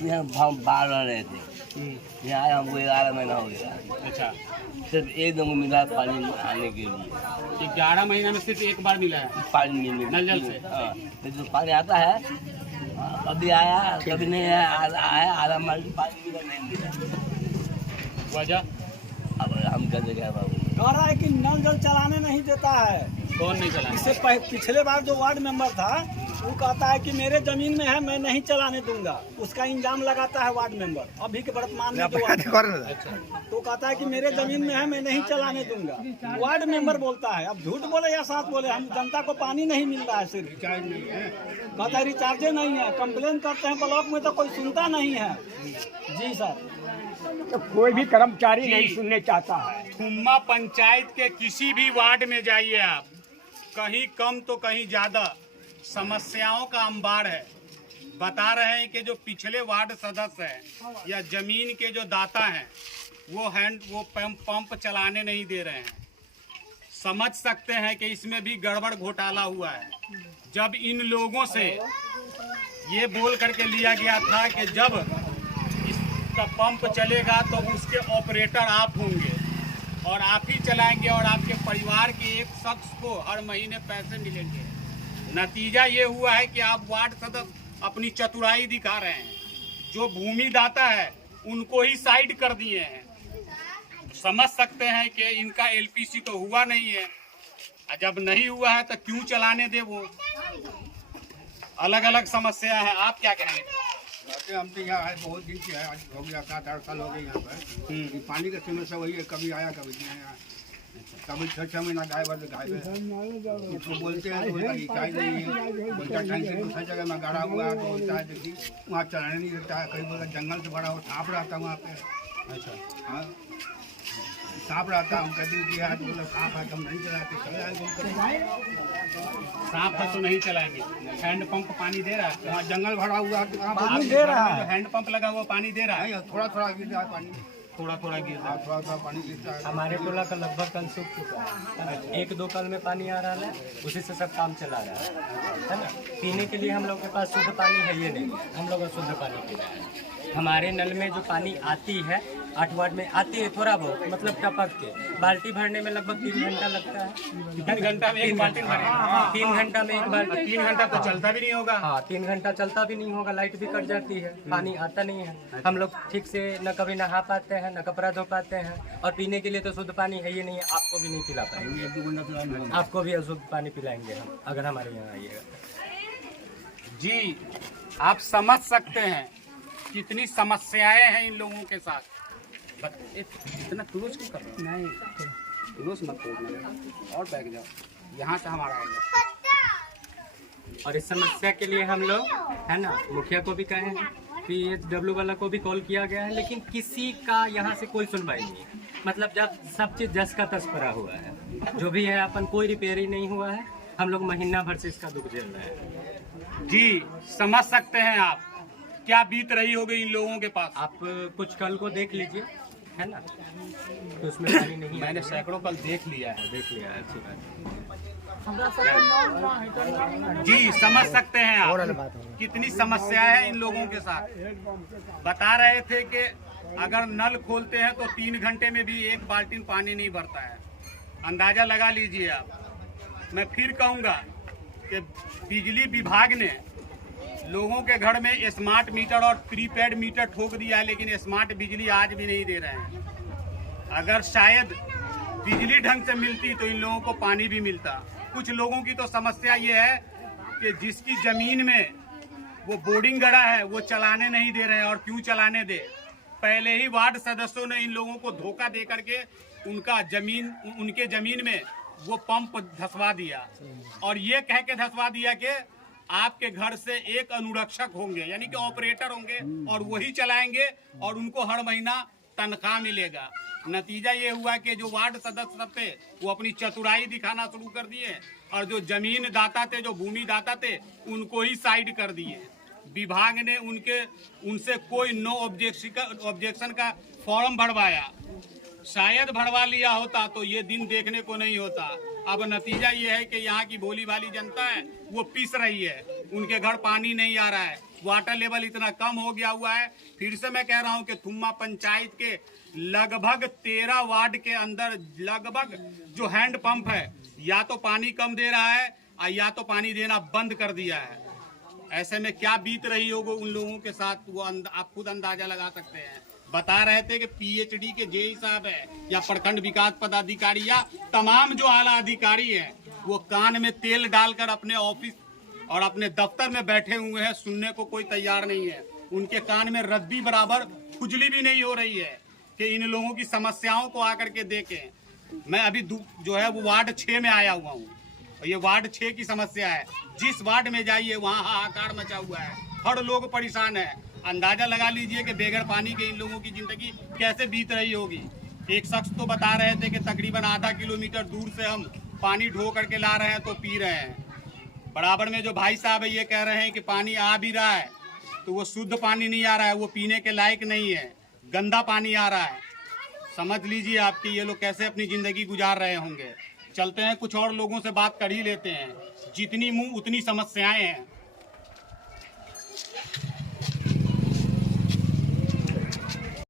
यहाँ हम बाढ़ रहे थे, यहाँ आए हमको 11 महीना हो गया। अच्छा, सिर्फ एक दम मिला पानी आने के लिए। 11 महीना में सिर्फ एक बार मिला है पानी मिलने नल जल से? हाँ, तो पानी आता है, कभी आया कभी नहीं आया, आधा माल्टी पानी मिला नहीं मिला। वजह अब हम कर देगा बाबू। कह रहा है कि नल जल चलाने नहीं देता है। कौन नहीं चला? इससे पिछले बार जो वार्ड मेंबर था वो कहता है कि मेरे जमीन में है, मैं नहीं चलाने दूंगा। उसका इंजाम लगाता है वार्ड मेंबर, अभी के वर्तमान में जो अच्छा, तो कहता है कि मेरे जमीन में है, मैं नहीं चलाने दूंगा। वार्ड मेंबर बोलता है, अब झूठ बोले या साथ बोले, हम जनता को पानी नहीं मिल रहा है, सिर्फ रिचार्ज नहीं है। कहता है रिचार्जे नहीं है। कंप्लेन करते हैं ब्लॉक में तो कोई सुनता नहीं है। जी सर, तो कोई भी कर्मचारी नहीं सुनने चाहता है। थुम्मा पंचायत के किसी भी वार्ड में जाइए आप, कहीं कम तो कहीं ज्यादा समस्याओं का अंबार है। बता रहे हैं कि जो पिछले वार्ड सदस्य हैं या जमीन के जो दाता हैं वो पंप चलाने नहीं दे रहे हैं। समझ सकते हैं कि इसमें भी गड़बड़ घोटाला हुआ है। जब इन लोगों से ये बोल करके लिया गया था कि जब इसका पंप चलेगा तो उसके ऑपरेटर आप होंगे और आप ही चलाएंगे और आपके परिवार के एक शख्स को हर महीने पैसे मिलेंगे। नतीजा ये हुआ है कि आप वार्ड सदस्य अपनी चतुराई दिखा रहे हैं। जो भूमि दाता है उनको ही साइड कर दिए हैं। समझ सकते हैं कि इनका एलपीसी तो हुआ नहीं है, जब नहीं हुआ है तो क्यों चलाने दे। वो अलग अलग समस्या है। आप क्या कहेंगे? हम तो यहाँ आए बहुत दिन से, आज हो गया 7-8 साल हो गए यहाँ पर। पानी का समस्या वही है, कभी आया कभी नहीं आया। कभी 6 महीना गायब है तो गायब है। इसको बोलते हैं तो बोलता रिचार्ज नहीं है, बोलता टैंक दूसरी जगह में गाड़ा हुआ है तो बोलता है देखिए वहाँ चलाने नहीं देता है। कहीं बोला जंगल से बड़ा वो सांप रहता है वहाँ पे। अच्छा, हाँ, सांप रहता है। हम कहते हैं कि आज बोला सांप है तो हम नहीं चलाते, चले आए। सांप है तो नहीं चलाएंगे। हैंड पंप पानी दे रहा है? वहाँ जंगल भरा हुआ है तो वहाँ पानी दे रहा है। हैंड पंप लगा हुआ पानी दे रहा है? नहीं, थोड़ा थोड़ा गिर रहा है पानी, थोड़ा थोड़ा गिर रहा हाँ, थोड़ा थोड़ा पानी गिरता है। हमारे टोला का लगभग कल सूख चुका है। 1-2 कल में पानी आ रहा है, उसी से सब काम चला रहा है ना। पीने के लिए हम लोग के पास शुद्ध पानी है ये नहीं, हम लोग शुद्ध पानी पी रहे हैं। हमारे नल में जो पानी आती है 8 वार्ड में आती है, थोड़ा बहुत मतलब टपक के। बाल्टी भरने में लगभग 3 घंटा लगता है। 3 घंटा में एक बाल्टी भरे? 3 घंटा में एक बाल्टी। 3 घंटा तो चलता भी नहीं होगा। हाँ, 3 घंटा चलता भी नहीं होगा, लाइट भी कट जाती है, पानी आता नहीं है। हम लोग ठीक से न कभी नहा पाते हैं न कपड़ा धो पाते हैं, और पीने के लिए तो शुद्ध पानी है ये नहीं है। आपको भी नहीं पिला पाएंगे, आपको भी अशुद्ध पानी पिलाएंगे हम अगर हमारे यहाँ आइएगा। जी, आप समझ सकते हैं कितनी समस्याएं हैं इन लोगों के साथ। इतना क्लोज क्यों कर रहे हो? नहीं, क्लोज मत करो और बैठ जाओ, यहाँ से हमारा आएगा। और इस समस्या के लिए हम लोग है ना मुखिया को भी कहे हैं, PHW वाला को भी कॉल किया गया है, लेकिन किसी का यहाँ से कोई सुनवाई नहीं है। मतलब जब सब चीज़ जस का तस पड़ा हुआ है, जो भी है अपन कोई रिपेयर ही नहीं हुआ है। हम लोग महीना भर से इसका दुख झेल रहे हैं। जी, समझ सकते हैं आप क्या बीत रही होगी इन लोगों के पास। आप कुछ कल को देख लीजिए, है ना, तो उसमें पानी नहीं है। मैंने सैकड़ों कल देख लिया है। अच्छी बात है। जी, समझ सकते हैं आप कितनी समस्याएं हैं इन लोगों के साथ। बता रहे थे कि अगर नल खोलते हैं तो 3 घंटे में भी एक बाल्टी पानी नहीं भरता है। अंदाजा लगा लीजिए आप। मैं फिर कहूँगा कि बिजली विभाग ने लोगों के घर में स्मार्ट मीटर और प्रीपेड मीटर ठोक दिया है, लेकिन स्मार्ट बिजली आज भी नहीं दे रहे हैं। अगर शायद बिजली ढंग से मिलती तो इन लोगों को पानी भी मिलता। कुछ लोगों की तो समस्या ये है कि जिसकी जमीन में वो बोर्डिंग गड़ा है वो चलाने नहीं दे रहे हैं। और क्यों चलाने दे? पहले ही वार्ड सदस्यों ने इन लोगों को धोखा दे करके उनके जमीन में वो पंप धसवा दिया, और ये कह के धसवा दिया कि आपके घर से एक अनुरक्षक होंगे, यानी कि ऑपरेटर होंगे, और वही चलाएंगे और उनको हर महीना तनख्वाह मिलेगा। नतीजा ये हुआ कि जो वार्ड सदस्य सब थे वो अपनी चतुराई दिखाना शुरू कर दिए, और जो जमीन दाता थे, जो भूमि दाता थे, उनको ही साइड कर दिए। विभाग ने उनसे कोई नो ऑब्जेक्शन का फॉर्म भरवाया। शायद भरवा लिया होता तो ये दिन देखने को नहीं होता। अब नतीजा ये है कि यहाँ की भोली भाली जनता है वो पिस रही है, उनके घर पानी नहीं आ रहा है, वाटर लेवल इतना कम हो गया हुआ है। फिर से मैं कह रहा हूं कि थुम्मा पंचायत के लगभग 13 वार्ड के अंदर लगभग जो हैंड पंप है या तो पानी कम दे रहा है या तो पानी देना बंद कर दिया है। ऐसे में क्या बीत रही होगी उन लोगों के साथ, वो आप खुद अंदाजा लगा सकते हैं। बता रहे थे कि पीएचडी के जेई साहब है या प्रखंड विकास पदाधिकारी या तमाम जो आला अधिकारी हैं वो कान में तेल डालकर अपने ऑफिस और अपने दफ्तर में बैठे हुए हैं, सुनने को कोई तैयार नहीं है। उनके कान में रद्दी बराबर खुजली भी नहीं हो रही है कि इन लोगों की समस्याओं को आकर के देखें। मैं अभी जो है वो वार्ड 6 में आया हुआ हूँ और ये वार्ड 6 की समस्या है। जिस वार्ड में जाइए वहाँ हाहाकार मचा हुआ है, हर लोग परेशान है। अंदाजा लगा लीजिए कि बेगर पानी के इन लोगों की जिंदगी कैसे बीत रही होगी। एक शख्स तो बता रहे थे कि तकरीबन आधा किलोमीटर दूर से हम पानी ढो करके ला रहे हैं तो पी रहे हैं। बराबर में जो भाई साहब है ये कह रहे हैं कि पानी आ भी रहा है तो वो शुद्ध पानी नहीं आ रहा है, वो पीने के लायक नहीं है, गंदा पानी आ रहा है। समझ लीजिए आपकी ये लोग कैसे अपनी जिंदगी गुजार रहे होंगे। चलते हैं कुछ और लोगों से बात कर ही लेते हैं। जितनी मुंह उतनी समस्याएं हैं।